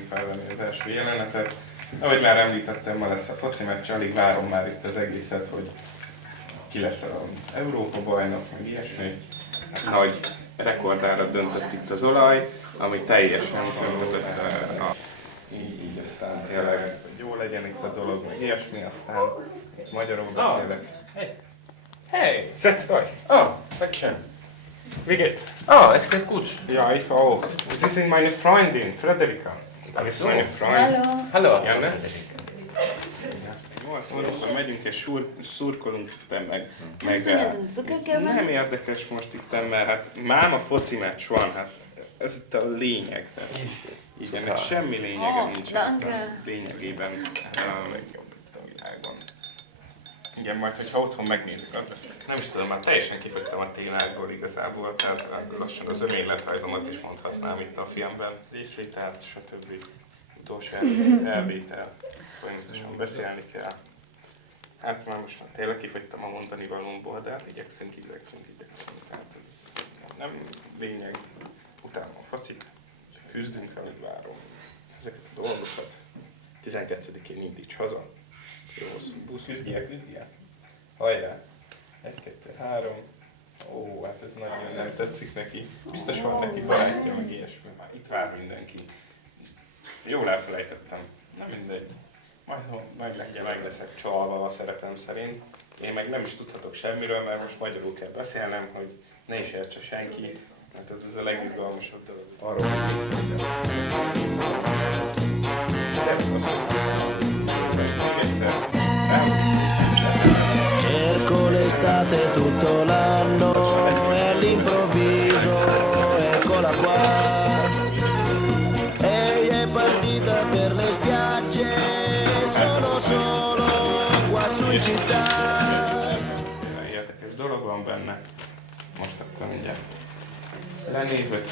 elkezdeni felvenni az első jelenetet. Ahogy már említettem, ma lesz a foci meccs, alig várom már itt az egészet, hogy ki lesz az Európa-bajnok, meg ilyesmi. Nagy rekordára döntött itt az olaj, ami teljesen tönkretett így aztán tényleg, hogy jó legyen itt a dolog, meg ilyesmi, aztán magyarul beszélek. Hey, setz euch. Ah, Dankeschön. Wie geht's? Es geht gut. Ja, ich auch. Sie sind meine Freundin, Frederika. Das ist meine Freundin. Hallo. Janne? Mondom, hogy megyünk és szurkolunk, meg nem érdekes most itt, mert hát máma foci meccs van, hát ez itt a lényeg. Tehát, igen, meg semmi lényege nincs lényegében a legjobb itt a világban. Igen, majd hogyha otthon megnézzük, nem is tudom, már teljesen kifogytam a témákból igazából, tehát lassan az önéletrajzomat is mondhatnám itt a filmben. Részvételt, stb. Utolsó elvétel, folyamatosan beszélni kell. Hát már most már tényleg kifogytam a mondani valómból, de hát igyekszünk. Tehát ez nem lényeg. Utána a facit, küzdünk, alig várom ezeket a dolgokat. 12-én indíts haza. Jó, busz, küzdjél. Hajrá! 1, 2, 3. Ó, hát ez nagyon nem tetszik neki. Biztos van neki barátja, meg ilyesmi. Már itt vár mindenki. Jól elfelejtettem. Nem mindegy. Majd meg leszek csalva a szerepem szerint. Én meg nem is tudhatok semmiről, mert most magyarul kell beszélnem, hogy ne is értse senki. Mert ez a legizgalmasabb dolog. Arról, Cerco l'estate tutto l'anno e all'improvviso eccola qua. Ehi è partita per le spiagge, sono qua su in città. Érdekes dolog van benne. Most akkor mindjárt lenézek.